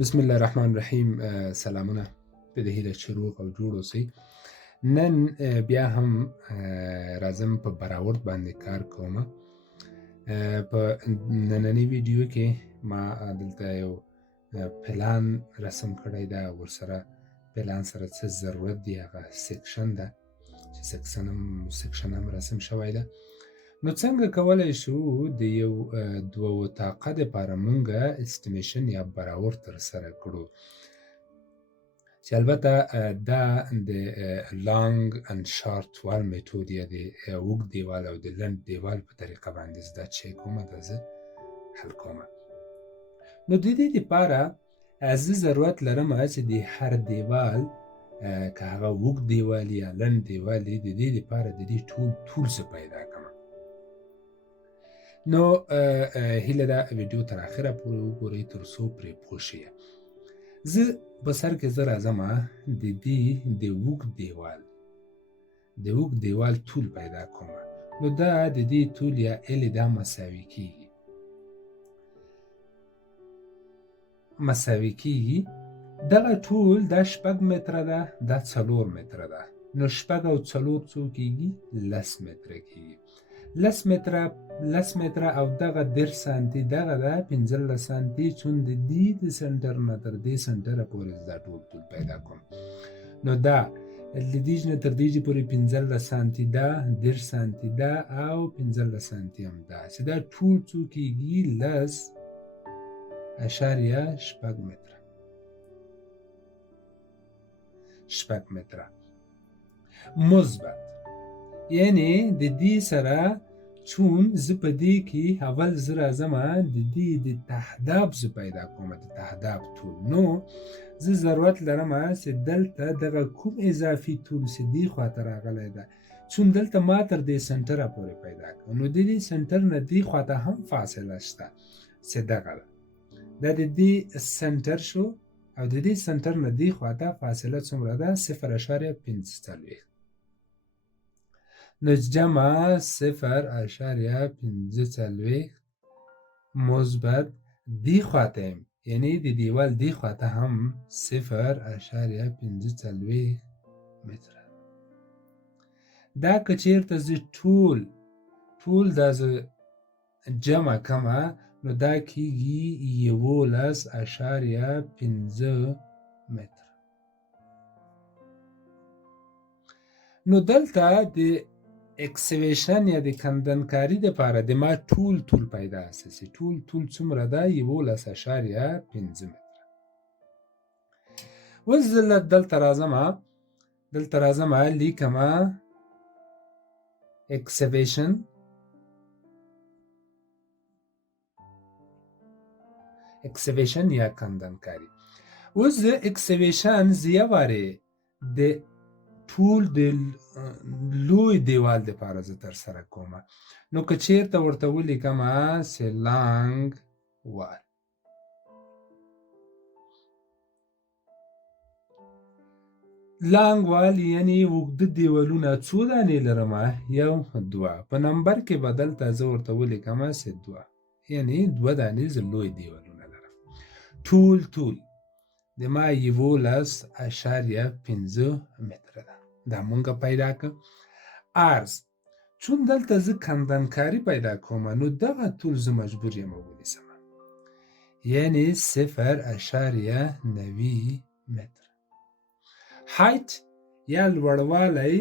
بسم الله الرحمن الرحیم. سلامونه، په دې هیله چې روغ او جوړ اوسئ. نن بیا هم راځم په براورد باندې کار کومه. په نننۍ ویډیو کې ما دلته یو پلان رسم کړی ده، ورسره پلان سره څه ضرورت دی هغه سیکشن ده چې سیکشن هم رسم شوی ده. نو څنګه کولی شو د یو دوه اتاقه دپاره مونږه استیمیشن یا براورد ترسره کړو، چې البته دا د لانګ اند شارټ وال میتود یا د اوږد دیوال او د لنډ دیوال په طریقه باندې زده چې کومه ده زه حل کومه. نو د دې دپاره زه ضرورت لرم چې د هر دیوال که هغه اوږد دیوال یا لنډ دیوال دی د دې دپاره د دې ټول زه پیدا کړم. نو هیله ده ویډیو تر اخره پورې وګورئ تر څو پرې پوه شئ. زه په سر کې زه راځم د دې د اوږد دیوال طول پیدا کوم. نو دا د دې طول یا ال دا مساوي کیږي دغه طول دا 6 متره ده، دا 4 متره ده. نو 6 او 4 څو کیږي؟ 10 متره کیږي. 10 متره او دغه 10 سانتي دغه ده 15 سانتي، چون د دې د سنټر نه تر دې سنټره پورې دا ټول پیدا کوم. نو دا ل دې نه تر دې پورې 15 سانتي ده، 10 سانتي ده او 15 سانتي هم ده، چې دا ټول څو کیږي 10.6 متره. 6 متره مثبت، یعنی د دې سره چون زه په دې کې اول زه راځم د دې د تهداب زه پیدا کوم، د تهداب طول. نو زه ضرورت لرم چې دلته دغه کوم اضافي طول چې دې خواته راغلی ده، چون دلته ما تر دې سنټره پورې پیدا کړم. نو د دې سنټر نه دې خواته هم فاصله شته چې دغه ده، دا د دې سنټر شو او د دې سنټر نه دې خواته فاصله څومره ده؟ 0.45. نو جمع 0.45 مثبت دی خواته، یعنی د دیوال دی خواته هم 0.45 متره. دا که چیرته زه ټول دا زه جمع کمه، نو دا کیږي 11.5 متره. نو دلته د اکسویشن یا د کندنکاري دپاره د ما ټول پیدا اساسي ټول څومره ده؟ 11.5 متره. اوس زه دلته راځم لیکم اکسویشن یا کندنکاري. اوس زه اکسویشن زیه واره د ټول د لوی دیوال دپاره زه ترسره کوم. نو که چیرته ورته ولیکم چې لانګ وال یعنی اوږده دیوالونه څو دانې لرم؟ 1 2. په نمبر کې به دلته زه ورته ولیکم چې 2، یعنی 2 دانې زه لوی دیوالونه لرم. ټول د ما 11.5 متره ده. دا مونږه پیدا که. عرض، چون دلته زه کندنکاري پیدا کوم، نو دغه طول زه مجبور یم ونیسم، یعنی 0.90 متره. هایت یا لوړوالی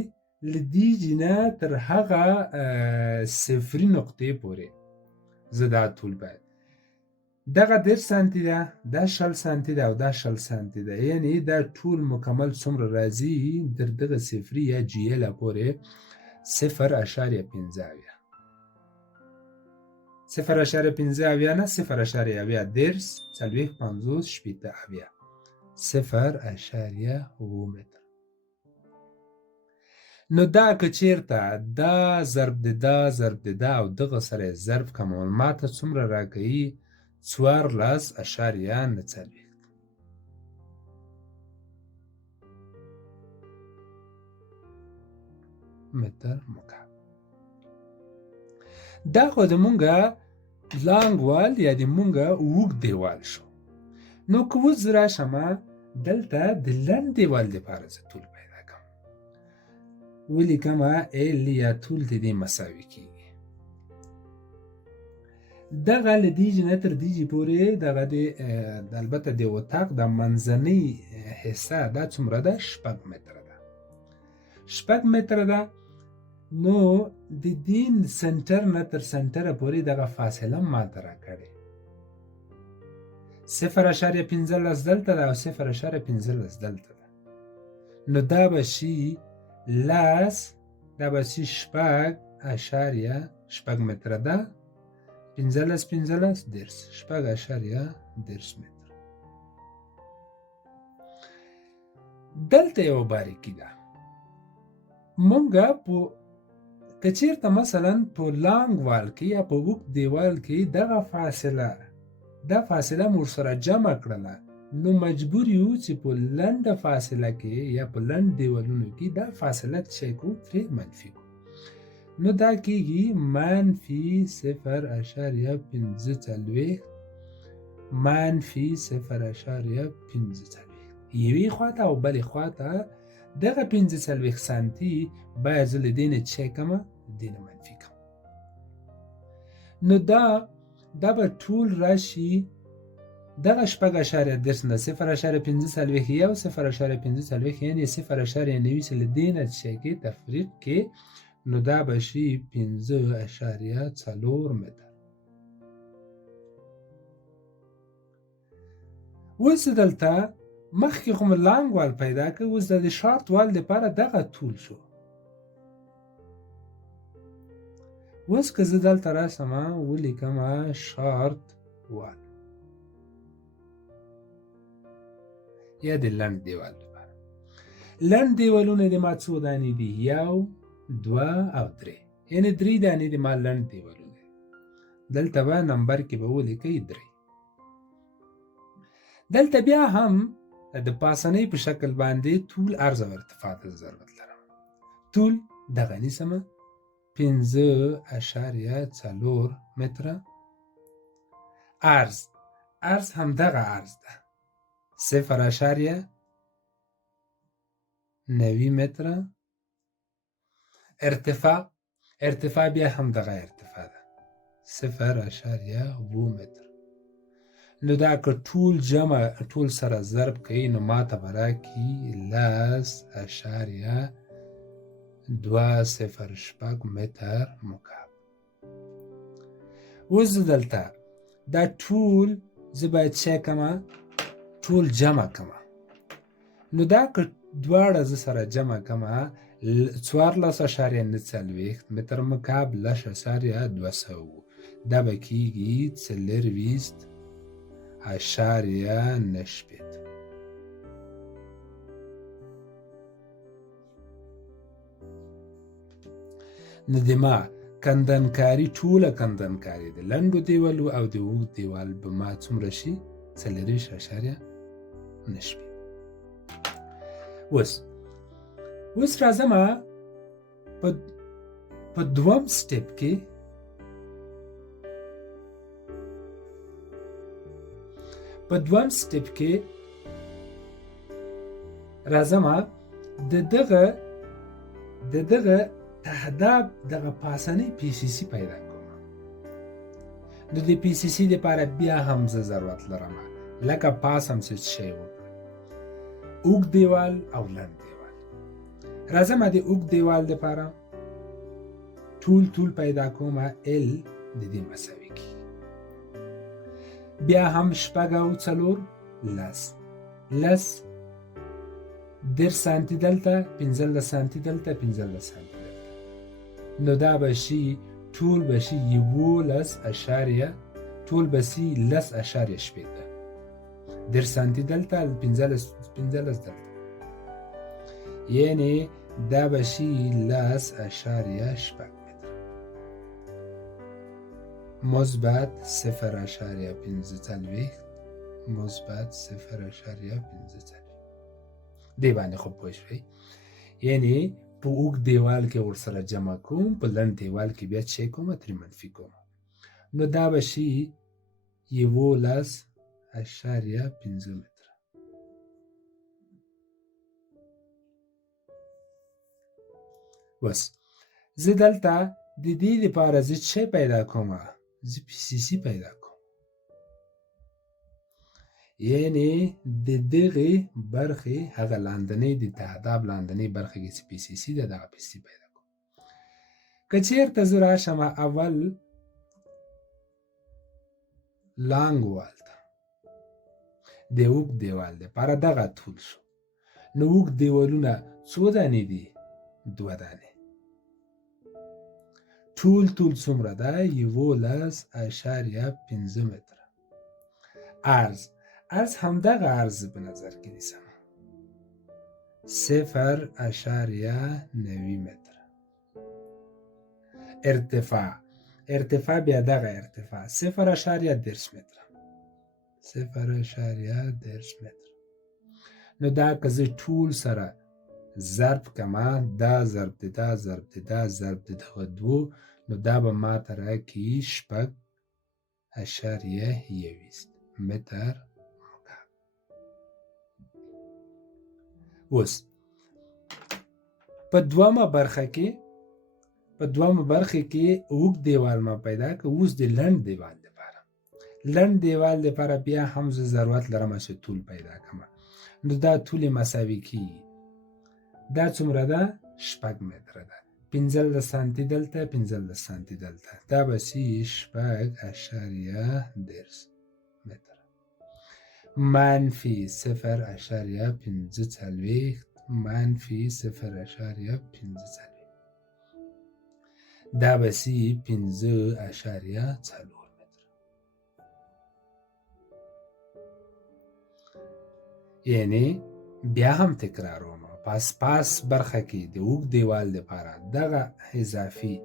له دې نه تر هغه 0 نقطې پورې زه دا طول باید دغه 10 سانتي ده، دا 20 سانتي ده او دا 20 سانتي ده، یعنی دا ټول مکمل څومره راځي در دغه 0 یا جیله پورې 0.15 نه 0.10 څلوېښت 50 شپېته 0.7 متر. نو دا که چیرته دا ضرب د دا او دغه سره ضرب کوم، ما ته څومره راکوي؟ 14.9 متر مکعب. دا خو د مونږه لانګ وال یا د مونږه اوږد دیوال شو. نو که اوس زه راشمه دلته د لنډ دیوال دپاره زه طول پیدا کړم. ولیکمه ال یا طول د دې مساوي کېږي. دغه له دېجې نه تر دېجې پورې دغه د البته د اتاق د منځنۍ حصه دا څومره ده؟ 6 متره ده. 6 متره ده. نو د دې سنټر نه تر سنټره پورې دغه فاصله ماته راکړې. 0.15 دلته ده او 0.15 دلته ده. نو دا به شي دا به شي 6.8 متره ده. 15 10 6.10 متر. دلته یو باریکي ده. مونږه که چېرته مثلا په لانګ وال کې یا په اوږد دیوال کې دا فاصله مو ورسره جمع کړله، نو مجبور یو چې په لنډه فاصله کې یا په لنډ دیوالونو کې دا فاصله څه کوو؟ ترې منفي کوو. نو دا کېږي -0.45 -0.45 یوې خواته او بلې خواته دغه 45 سانتي باید زه له دې نه څه کړمه؟ دې نه منفي کړم. نو دا به ټول راشي دغه 6.10 نه 0.45 یو 0.45 یعنې 0.90 له دې نه څه کې تفریق کې، نو دا به شي 5.4 متر. اوس دلته مخکې خو مو لانګ وال پیدا کړ، اوس د شارټ وال دپاره دغه طول شو. اوس که زه دلته راسمه ولیکمه شارټ وال یا د لنډ دیوال دپاره. لنډ دیوالونه د ما څو دانې دي؟ 1 2 او 3، یعنې 3 دانې د ما لنډ دیوالونه دي. دلته به نمبر کې به ولیکئ 3. دلته بیا هم د پاسنۍ په شکل باندې طول عرض او ارتفاع ته ضرورت لرم. طول دغه نیسمه 5.4 متره. عرض هم دغه عرض ده 0.90 متره. ارتفاع بیا هم دغه ارتفاع ده 0.2 متر. نو دا که ټول سره ضرب کوي نو ماته به راکړي 10.208 متر مکعب. اوس زه دلته دا ټول زه باید څه کړمه؟ ټول جمع کړمه. نو دا که دواړه زه سره جمع کړمه 14.49 متر مکعب 0.200. دا به کېږي 4.9. نو د ما کندنکاري ټوله کندنکاري د لنډو دیوالو او د اوږد دیوال به ما څومره شي؟ 4.9. اوس راځمه په دوم سټپ کې راځمه د دغه تهداب دغه پاسنۍ PCC پیدا کوم. نو د PCC دپاره بیا هم زه ضرورت لرم لکه پاس هم څه شی وکړم، اوږد دیوال او لنډ دیوال. راځم د اوږد دیوال دپاره طول پیدا کوم ال د دې مساوي کېږي. بیا هم 4 10 سانتي دلته 15 سانتي دلته 15 سانتي دلته. نو دا به شي طول به شي 11 طول به شي 10.8 10 سانتي دلته 15 دلته، یعنې دا به شي 10.8 متر. مثبت 0.15 مثبت 0.15. دې باندې خو پوه شوئ. یعنې په اوږد دیوال کې ورسره جمع کوم، په لنډ دیوال کې بیا څه کوم؟ ترې منفي کوم. نو دا به شي 11.8 اشاریه 5 متره. بس زه دلته د دې لپاره زه څه پیدا کوم؟ زه پی سی سی پیدا کوم. یعنی د دغې برخې هغه لاندنۍ د تهداب لاندنۍ برخې کې چې پی سی سی ده دغه پی سی پیدا کوم. که چېرته زه راشم اول لانګ وال ته د اوږد دیوال دپاره دغه طول شو، نو اوږد دیوالونه څو دانې دي؟ 2 دانې. طول څومره ده؟ 11.5 متره. عرض همدغه عرض به نظر کې نیسم 0.90 متره. ارتفاع بیا دغه ارتفاع 0.10 متره. 0.10 متره. نو دا که زه ټول سره ضرب کمه دا ضرب د دا ضرب د دا ضرب د دغه 2 نو دا به ماته راکړي 6.21 متر مکعب. اوس په دویمه برخه کې اوږد دیوال ما پیدا که. اوس د لنډ دیوال دپاره بیا هم زه ضرورت لرم چې طول پیدا کړم. نو دا طول مساوي کېږي. دا څومره ده؟ 6 متره ده. 15 سانتي دلته 15 سانتي دلته دا به سي 6.10 متره منفي 0.15 منفي 0.15 دا به سي 15.4 متره. یعنی بیا هم تکراروم پاس برخه کې د اوږد دیوال دپاره دغه اضافي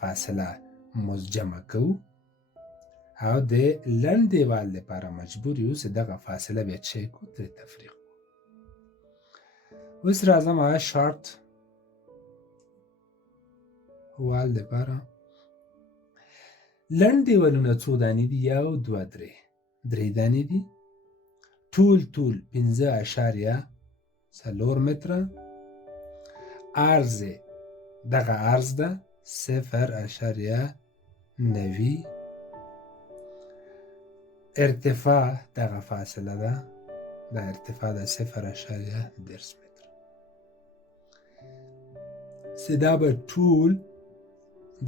فاصله مجمع کوو او د لنډ دیوال دپاره مجبور یو چې دغه فاصله بیا چی کو ترې تفریق کو. اوس راځم شارټ وال دپاره لنډ دیوالونه څو دانې دي؟ 1 2 3 دانې دي. طول 15.4 متره. دغه عرض ده 0.90. ارتفاع دغه فاصله ده دا ارتفاع ده 0.10 متر. دا به طول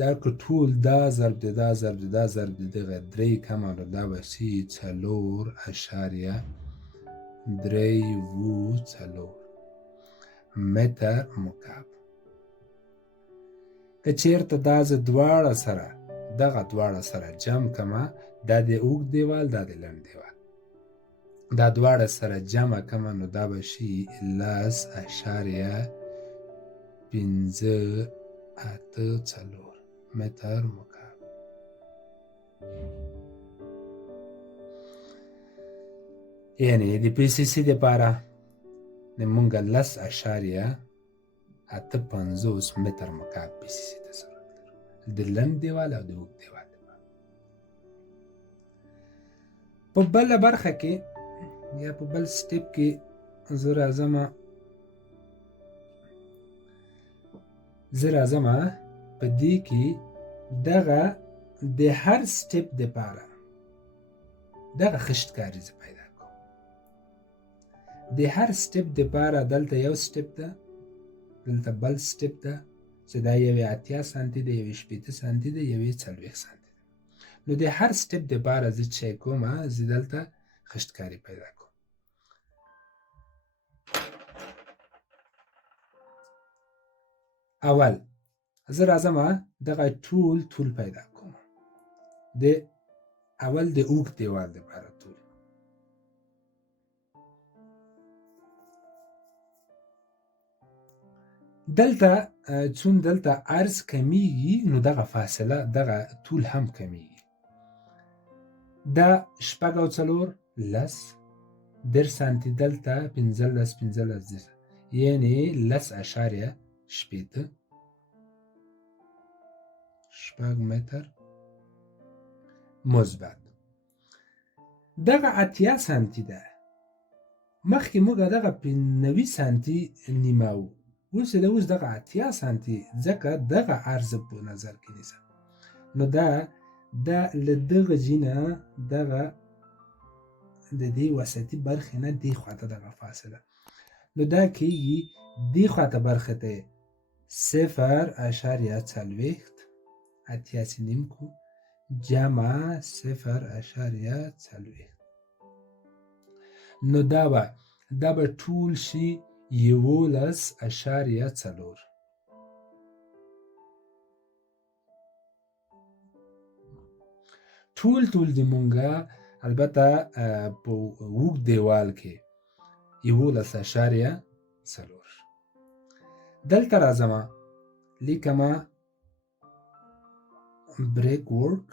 دا که طول دا ضرب د دا ضرب د دا ضرب د دغه 3 کمه نو دا به سي 4.34 متر مکعب. که چېرته دا زه دواړه سره جمع کمه دا د اوږد دیوال دا د لنډ دیوال دا دواړه سره جمع کمه نو دا به شي 10.54 متر مکعب. یعنی د پی سی سی دپاره مونږ 10.58 متر مکعب پی سی سی ته ضرورت لرو د لنډ دیوال او د اوږد دیوال دپاره. په بله برخه کې یا په بل سټیپ کې زه راځم په دې کې دغه د هر سټیپ دپاره دغه خشتکاري زه پیدا کوم. د هر سټیپ دپاره دلته یو سټیپ ده دلته بل سټیپ ده چې دا یوې 80 سانتي ده یوې 80 سانتي ده یوې 40 سانتي ده. نو د هر سټیپ دپاره زه چې کوم زه دلته خشتکاري پیدا کوم. اول زه راځم دغه طول پیدا کوم. اول د اوږد دیوال دپاره طول دلته چون دلته عرض کمیږي نو دغه فاصله دغه طول هم کمیږي. دا 4 10 سانتي دلته 15 یعنی 10.8 متر مثبت. دغه 80 سانتي ده. مخکې موږ دغه 90 سانتي نیماوو، اوس دغه 80 سانتي، ځکه دغه عرض په نظر کې نیسه. نو دا له دغه ځای نه دغه د دې وسطي برخې نه دې خواته دغه فاصله، نو دا کېږي دې خواته برخې ته 0.40 80 نیم کو جمع 0.40. نو دا به ټول شي 11.4. ټول دې مونږه البته په اوږد دیوال کې 11.4. دلته راځمه لیکمه brick work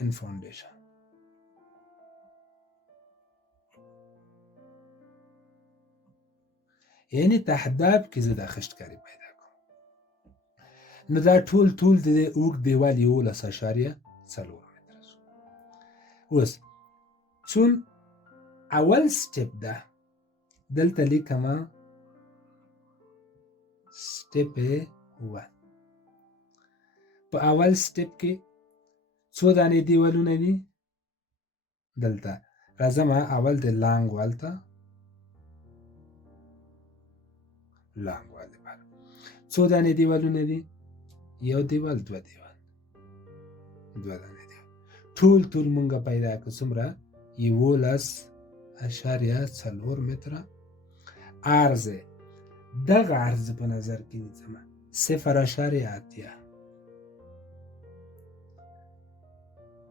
and foundation. یعنی تحداب کې زه د خشتکاري پیدا کوم. نو دا ټول د اوږد دیوال 11.4 متره شو. اوس چون اول سټپ ده دلته لیکمه سټپ 1. په اول سټپ کې څو دانې دیوالونه دي؟ دلته راځم اول د لانګ وال ته، لانګ وال لپاره څو دانې دیوالونه دي؟ یو دیوال، دوه دیوال، دوه دانې دیوال. ټول مونږه پیدا کړو څومره؟ 11.4 متره. عرض دغه عرض په نظر کې نیسم 0.8.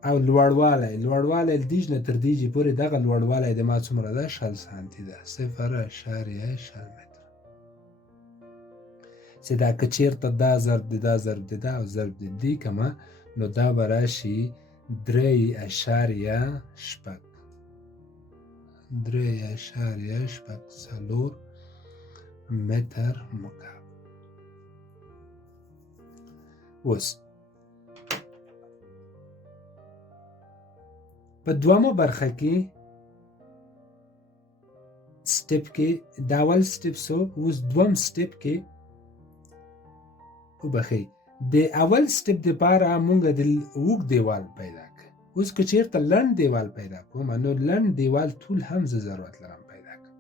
او لوړوالی دیج نه تر دیجې پورې دغه لوړوالی د ما څومره ده؟ 60 سانتي ده، 0.60 متره. چې دا که چېرته دا ضرب د دا ضرب د دا او ضرب د دې کمه، نو دا به راشي 3.8 متر مکعب. اوس په دوامه برخه کې سټپ کې دا اول سټپ سو، اوس دوم سټپ کې وبخښئ د اول سټپ دپاره مونږ د اوږد دیوال پیدا کړ. اوس که چېرته لنډ دیوال پیدا کوم، نو لنډ دیوال طول هم زه ضرورت لرم پیدا کړم.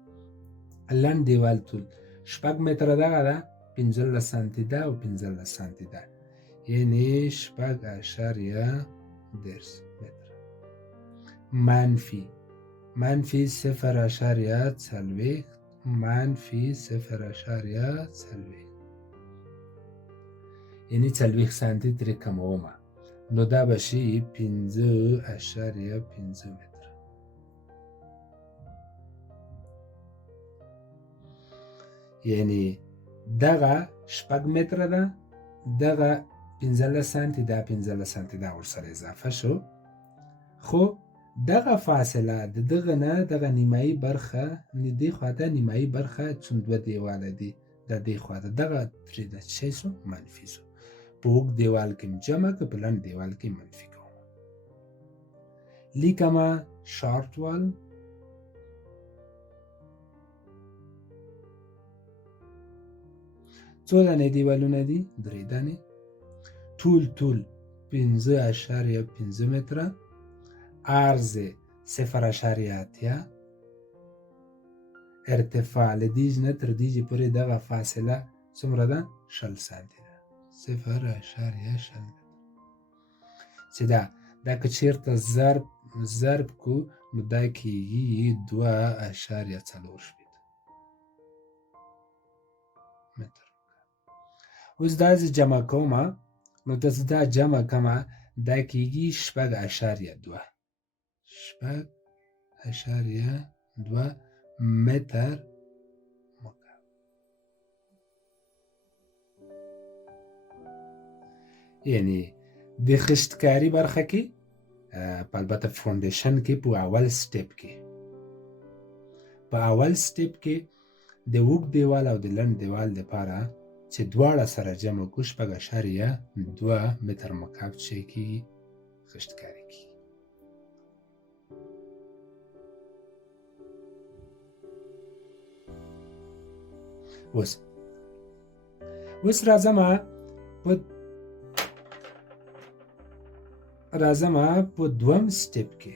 لنډ دیوال طول 6 متره دغه ده، 15 سانتي ده او 15 سانتي ده، یعنې 6.10 متره. منفي 0.40 منفي 0.40 یعنی 40 سانتي ترې کمومه، نو دا به شي 5.5 متره. یعنی دغه 6 متره ده، دغه 15 سانتي، دا 15 سانتي دا ورسره اضافه شو. خو دغه فاصله د دغه نه دغه نیمایي برخه دې خواته نیمایي برخه چون دوه دیواله دي د دې خواته دغه ترې د څه شو؟ منفي شو. په اوږد دیوال کې جمع که په لنډ دیوال کې منفي کوم. لیکمه شارټ وال. څو دانې دیوالونه دي؟ 3 دانې. طول 5.5 متره. عرض 0.8. ارتفاع له دیج نه تر دیجې پورې دغه فاصله څومره ده؟ 60 سانتي ده، 0.60 متره. چې دا که چېرته ضرب کو، نو دا کېږي 2.4 متر. اوس دا زه جمع کومه، نو دا جمع کمه، دا کېږي 6.2 متر مکعب. یعنی د خشتکاري برخه کې په البته فاونډیشن کې په اول سټپ کې د اوږد دیوال او د لنډ دیوال لپاره چې دواړه سره جمع کو 6.2 متر مکعب چې کېږي خشتکاری کی. اوس راځم په دویم سټپ کې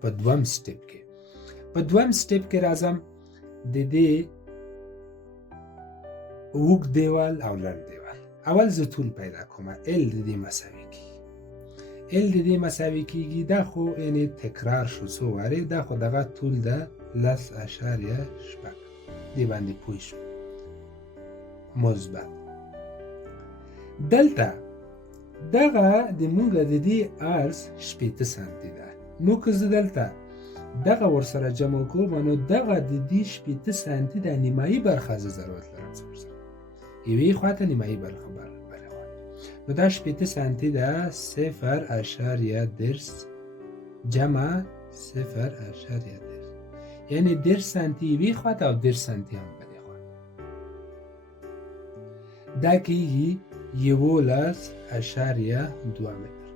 په دویم سټپ کې راځم د دې اوږد دیوال او لنډ دیوال. اول زه طول پیدا کوم. ال د دې مساوي کیږي. دا خو یعنې تکرار شو څو وارې. دا خو دغه طول ده 10.7 دې باندې پوه شو. مثبت دلته دغه د مونږ د دې عرض 8 سانتي ده. نو که زه دلته دغه ورسره جمع کوم نو دغه د دې 8 سانتي د نیمایي برخه زه ضرورت لرم یوې خواته نیمایي برخه بلې خواته. نو دا 8 سانتي ده 0.10 جمع 0.10 یعنې 10 سانتي یوې خواته او 10 سانتي هم بلې خواته. دا کېږي 11.2 متر.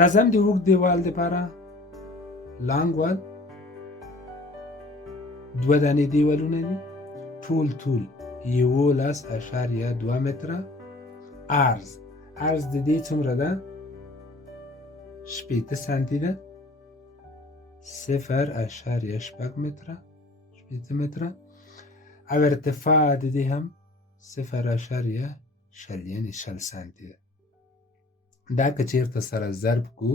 راځم د اوږد دیوال دپاره لانګ وال 2 دانې دیوالونه دي. طول 11.2 متره. عرض د دې څومره ده 8 سانتي ده 0.8 متره 8 متره. او ارتفاع د دې هم 0.0 یعنې 0 سانتي ده. دا که چېرته سره ضرب کو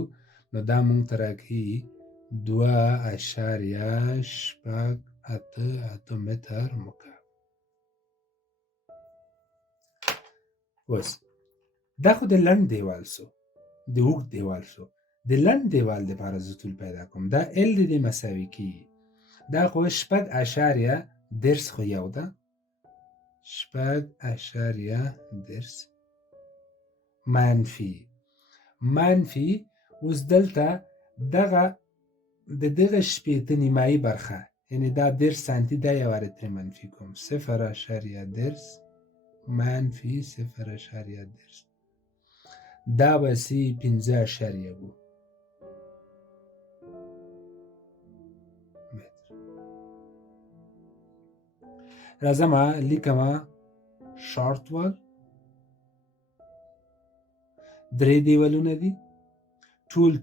نو دا مونږ ته راکوي 2.88 متر مکعب. اوس دا خو د لنډ دیوال سو. د اوږد دیوال شو. د لنډ دیوال دپاره زه طول پیدا کوم. دا ال د دې مساوي کیږي. دا خو 0.10 خو یو ده 0.10 منفي اوس دلته دغه د دغه 8 نیمایي برخه یعنې دا 10 سانتي دا یو وارې ترې منفي کوم 0.10 منفي 0.10 دا به سي 15.2 متر. راځم لیکمه شارټ وال 3 دیوالونه دي. طول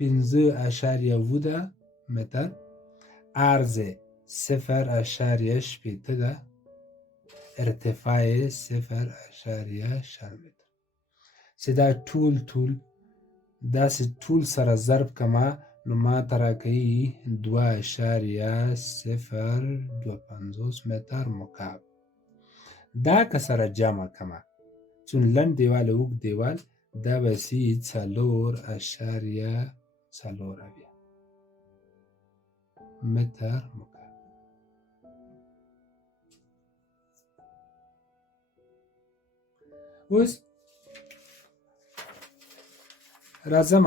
15.7 متر. عرض 0.8 ده. ارتفاع 0.0 متر. چې دا طول داسې طول سره ضرب کما نو ما ته راکوي 2.025 متر مکعب. دا که سره جمع کما چون لنډ دیوال او اوږد دیوال دا به سي 4.4 متر مکعب. اوس راځم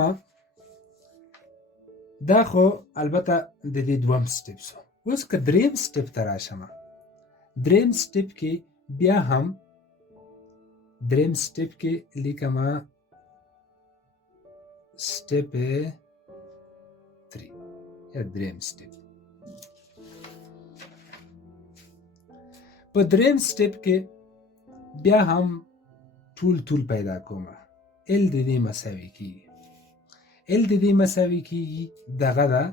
دا خو البته د دې دویم سټپ سو. اوس که دریم سټپ ته راشم دریم سټپ کې بیا هم دریم سټپ کې لیکمه سټپ 3 یا دریم سټپ. په دریم سټپ کې بیا هم طول پیدا کوم. ال د دې مساوي کیږي دغه ده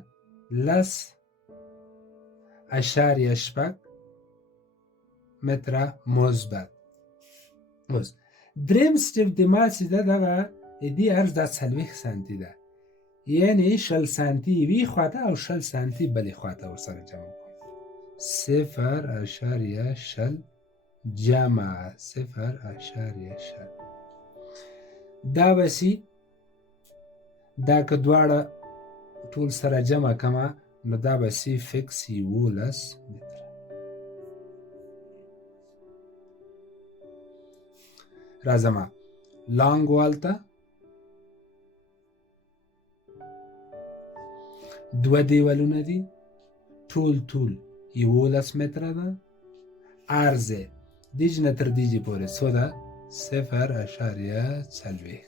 10.8 متره مثبت. اوس دریم سټپ د ما چې ده دغه دې عرض دا 40 سانتي ده یعنې 0 سانتي یوې خواته او 0 سانتي بلې خواته ورسره جمع کوم 0.0 جمع 0.0 دا به سي دا که دواړه ټول سره جمع کما نو دا به سي فکس 11 متره. راځم لانګ وال ته 2 دیوالونه دي. طول 11 متره ده. عرض دیج نه تر دیجې پورې څو ده؟ 0.40.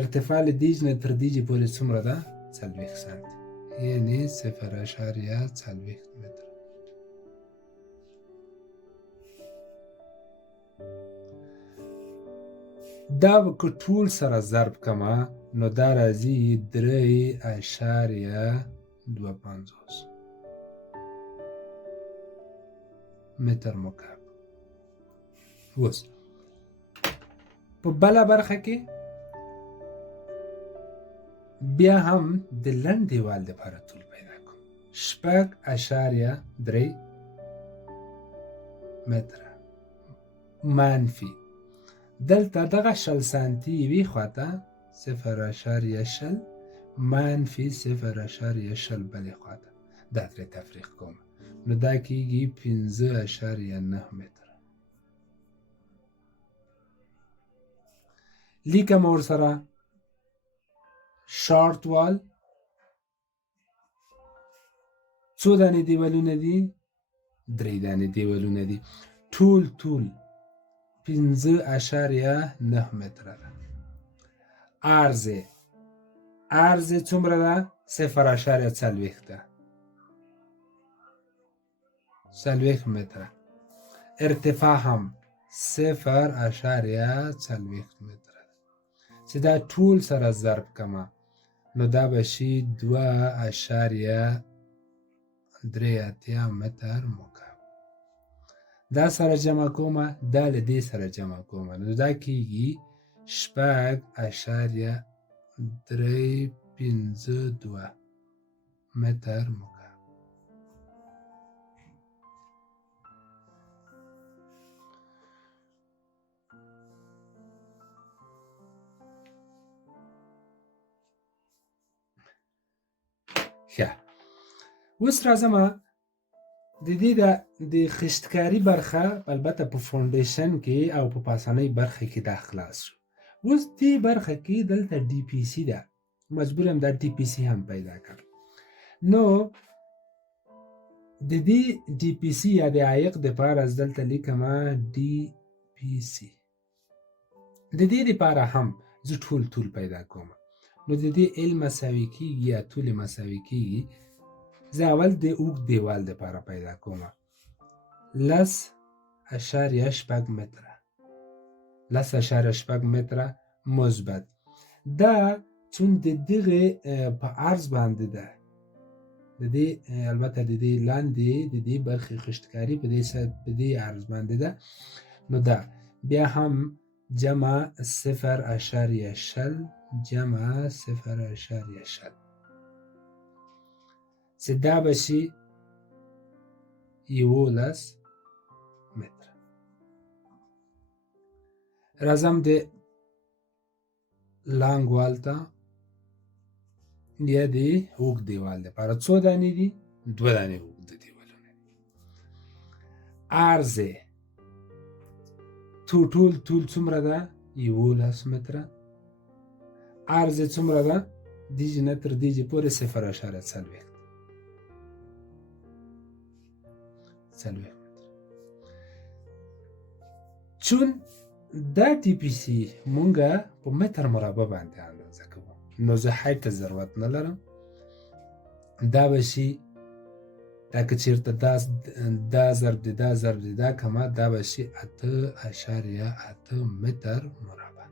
ارتفاع له دیج نه تر دیجې پورې څومره ده؟ 40 سانتي، یعنې 0.40 متره. دا به که ټول سره ضرب کمه نو دا راځي 3.25 متر مکعب. اوس په بله برخه کې بیا هم د لنډ دیوال دپاره طول پیدا کوم. 6.3 متره منفي دلته دغه 0.0 سانتي یوې خواته 0.0 منفي 0.0 بلې خواته، دا ترې تفریق کوم نو دا کېږي 5.9 متره. لیکم ورسره شارټ وال څو دانې دیوالونه دي؟ 3 دانې دیوالونه دي. ټول 5.9 متره ده. عرض څومره ده؟ 0.40 ده، 40 متره. ارتفاع هم 0.40 متره ده. چې دا ټول سره ضرب کمه نو دا به شي 2.83 متر مکعب. دا سره جمع کومه، دا له دې سره جمع کومه نو دا کېږي 6.352 متر مکعب. ښه، اوس راځم د دې د خشتکاري برخه، البته په فاونډیشن کې او په پاسنۍ برخه کې دا خلاص شو. اوس دې برخه کې دلته ډي پی سي ده، مجبور یم دا ډي پی سي هم پیدا کړم. نو د دې ډي پی سي یا د عایق دپاره دلته لیکمه ډي پی سي. د دې دپاره هم زه ټول پیدا کوم. نو د دې ال مساوي کېږي یا طول مساوي کېږي. زه اول د اوږد دیوال دپاره پیدا کوم 10.8 متره، 10.8 متره مثبت. دا چون د دغې په عرض باندې ده، د دې البته د دې لاندې د دې برخې خشتکاري په دې عرض باندې ده، نو دا بیا هم جمع 0.0 جمع 0.0 چې دا به شي 11 متره. راځم د لانګ وال ته یا د اوږد دیوال دپاره څو دانې دي؟ 2 دانې اوږد دیوالونه دي. عرض ټول څومره ده؟ 11 متره. عرض څومره ده؟ دیجې نه تر دیجې پورې 0.40 متر. چون دا ټي پی سي مونږه په متر مربع باندې اندازه کوو، نو زه هایټ ته ضرورت نه لرم. دا به شي، دا که چېرته دا ضرب دی دا ضرب دی دا کمه، دا به شي 8.8 متر مربع.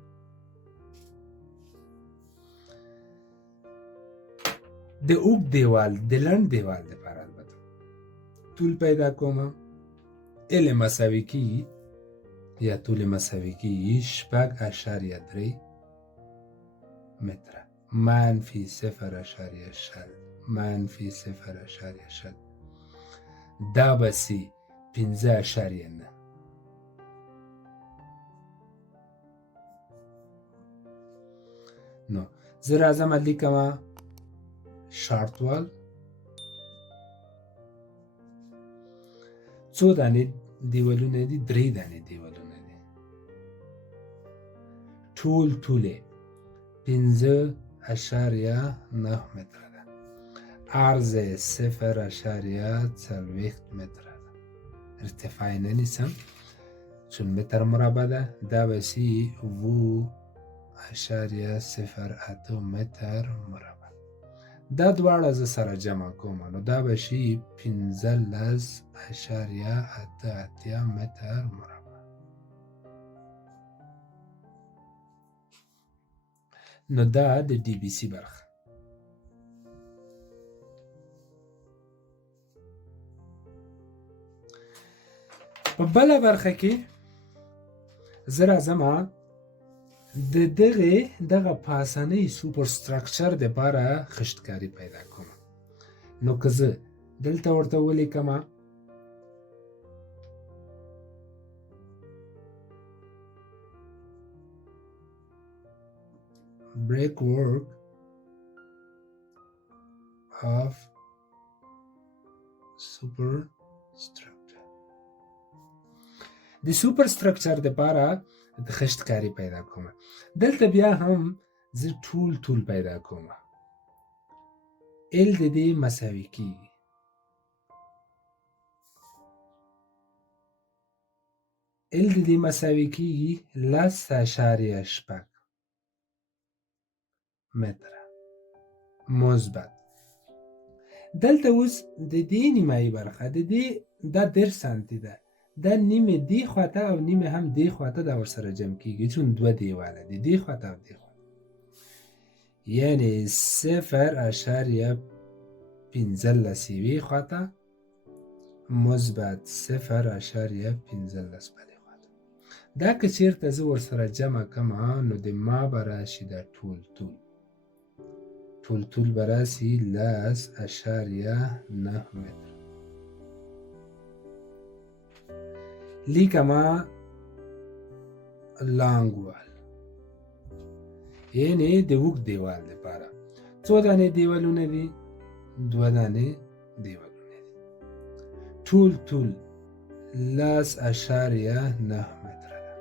د اوږد دیوال د لنډ دیوال دپاره البته طول پیدا کوم. ال مساوي کېږي یا طول مساوي کېږي 6.3 متره منفي 0.0 منفي 0.0 دا به سي 5.9. نو زه راځم لیکمه شارټ وال څو دانې دیوالونه دي؟ 3 دانې دیوالونه دي. ټول 5.9 متره ده. عرض 0.40 متره ده. ارتفاع یې ننیسم چون متر مربع ده، دا به شي 0.08 متر مربع. دا دواړه زه سره جمع کوم نو دا به شي 15.88 متر مربع. نو دا د ډي بي سي برخه. په بله برخه کې زه راځم د دغه پاسنۍ سوپر سټرکچر دپاره خشتکاري پیدا کوم. نو که زه دلته ورته ولیکم brickwork of superstructure. د سوپر سټرکچر دپاره د خشتکاري پیدا کوم. دلته بیا هم زه ټول پیدا کوم. ال د دې مساوي کیږي لس اشاریه شپږ متره مثبت. دلته اوس د دې نیمایي برخه دا 10 سانتي ده، دا نیمه دی خواته او نیمه هم دی خواته دا ورسره جمع کیږي چون 2 دیواله دی، دی خواته او دی خواته، یعنی 0.15 خواته مثبت 0.15 بلې خواته. دا که چیرته زه ورسره جمع کم نو د ما به راشي دا ټول به راشي 10.9 متر. لیکما لانګ وال یعنی د اوږد دیوال لپاره څو دانې دیوالونه دي؟ 2 دانې دیوالونه دي. ټول 10.9 متره ده.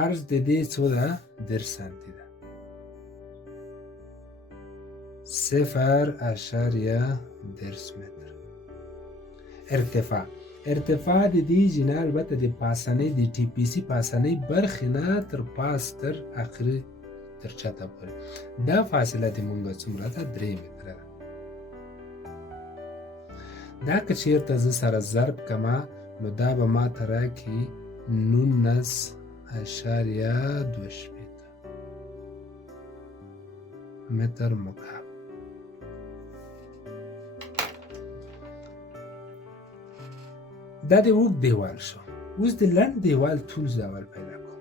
عرض د دې څو ده؟ 10 سانتي ده. 0.10 متر. ارتفاع د دې جنا البته د پاسنۍ د ټي پي سي پاسنۍ برخې نه تر پاس تر اخري تر چته پورې دا فاصله د مونږ څومره ده؟ 3 متره ده. دا که چیرته زه سره ضرب کما نو دا به ما ته راکړي 19.2 متر مکعب. دا د اوږد دیوال شو. اوس د لنډ دیوال ټول زاول پیدا کوم.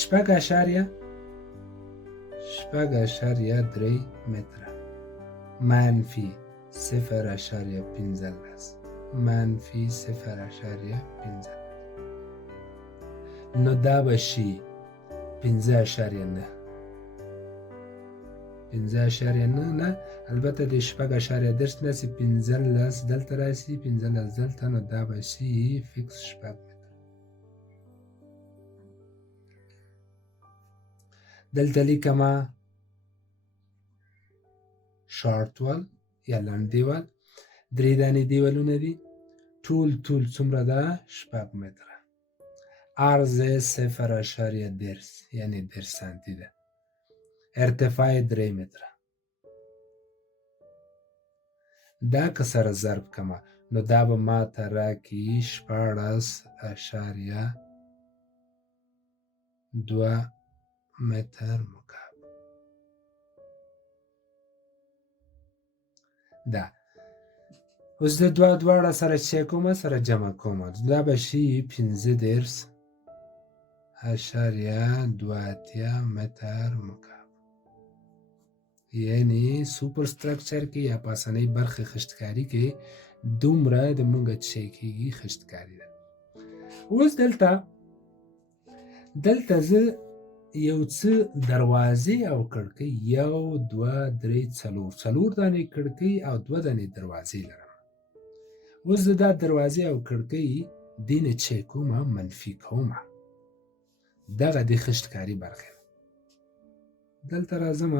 6.3 متره منفي 0.15 منفي 0.15 نو دا به شي 15.9 15.9 البته د 6.10 نسی 15 دلته راشي 15 دلته نو دا به شي فکس 6 متر. دلته لیکما شارټ وال یا لنډ دیوال 3 دانې دیوالونه دي. ټول څومره ده؟ 6 متره. عرض 0.10 یعنی 10 سانتي ده. ارتفاع 3 متره. دا که سره ضرب کما نو دا به ما ته راکړي 14.2 متر مکعب. دا اوس د دواړه سره چې کومه سره جمع کومه دا به شي 15.2 متر مکعب. یعنی سوپر سټرکچر کې یا پاسنۍ برخې خشتکاري کې دومره د مونږ چې کېږي خشتکاري ده. اوس دلته زه یو څه دروازې او کړکۍ 1 2 3 4 دانې کړکۍ او 2 دانې دروازې لرم. اوس زه دا دروازې او کړکۍ دې نه چې کومه منفي کومه. دغه د خشتکاري برخې ده. دلته راځم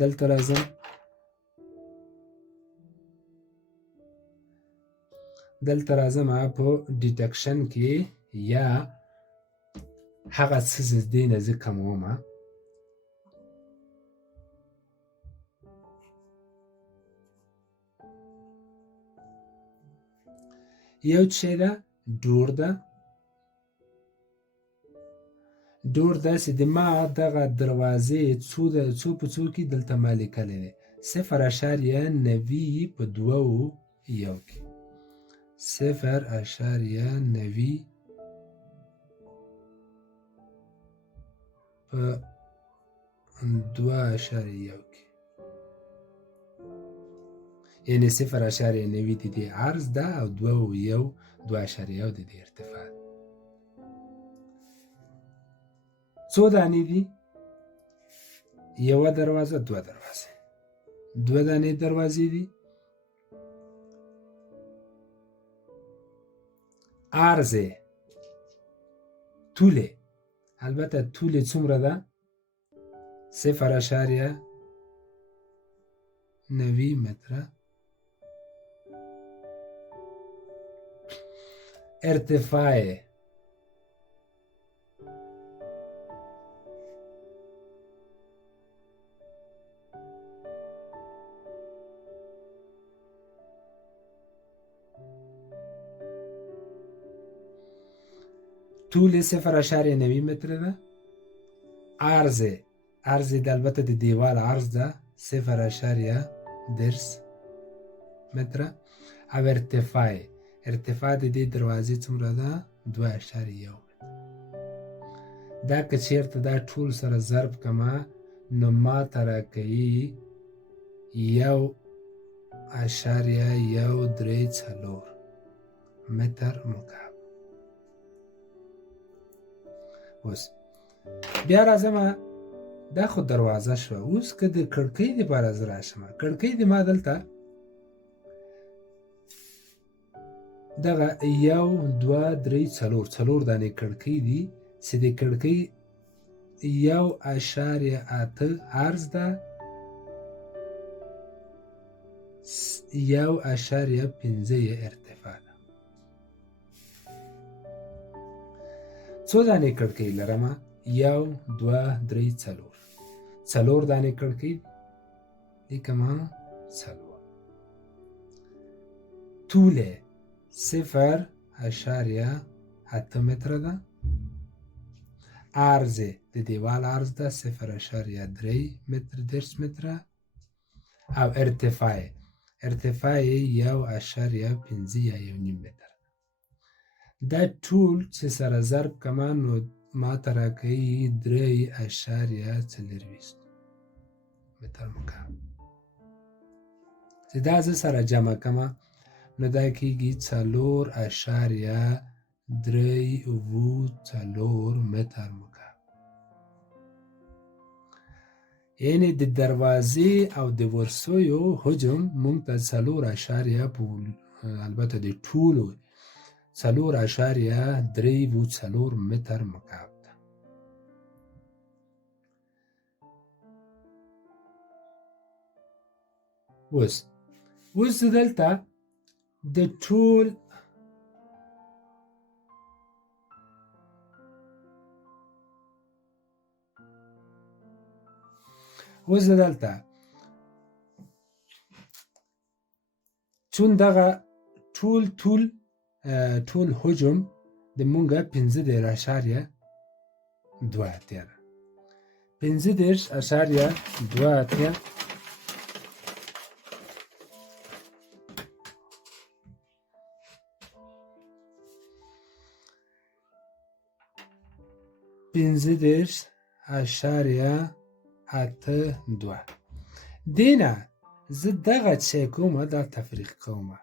دلته راځم په ډیټکشن کې یا هغه څه زده نه زه کموم یو چې ده ډور داسې د ما دغه دروازې څو په څو کې دلته ما لیکلی دی 0.90 په 2.1 کې 0.90 په 2.1 کې یعنی 0.90 د دې عرض ده او 2.1 د دې ارتفاع ده. څو دانې دي؟ یوه دروازه دوه دانې دروازې دي. عرض طوله البته طول څومره ده 0.90 متره. ارتفاع طول 0.90 متره ده. عرض د البته د دیوال عرض ده 0.10 متره او ارتفاع د دې دروازې څومره ده 2.1 متره. دا که چیرته دا ټول سره ضرب کما نو ما ته راکوي 1.134 متر مکعب. اوس بیا راځم دا خو دروازه شوه. اوس که د کړکۍ دپاره زه راشم کړکۍ د ما دلته دغه 1 2 3 4 دانې کړکۍ دي چې د کړکۍ 1.8 عرض ده 1.5 ارتفاع ده. څو دانې کړکۍ لرم 1 2 3 4 دانې کړکۍ لیکمه 4 طوله 0.8 متره ده. عرض د دیوال عرض ده 0.3 متره او ارتفاع 1.5 یا 1.5 متر. دا ټول چې سره ضرب کما نو ما ته راکوي 3.4 متر مکعب. چې دا زه سره جمع کما نو دا کېږي 4.34 متر مکعب. یعنی د دروازې او د ورسیو حجم مونږ ته 4.4 البته د ټولو 4.34 متر مکعب ده. اوس دلته د ټول چون دغه ټول حجم د مونږه 15.2 اتیا ده. 15.2 اتیا دینه زه دغه چې کومه دا تفریق کومه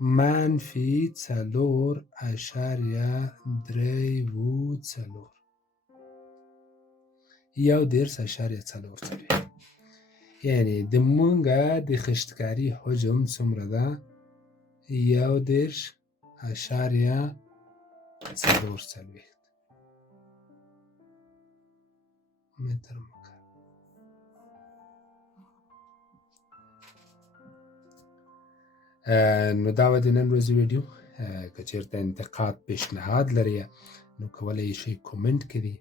-4.34 1.4 یعنی د مونږه د خشتکاري حجم څومره ده 1.4 متر مکعب. نو دا وه د نن ورځې ویډیو. که چېرته انتقاد، پیشنهاد لرئ نو کولی یې شئ کومنټ کې دې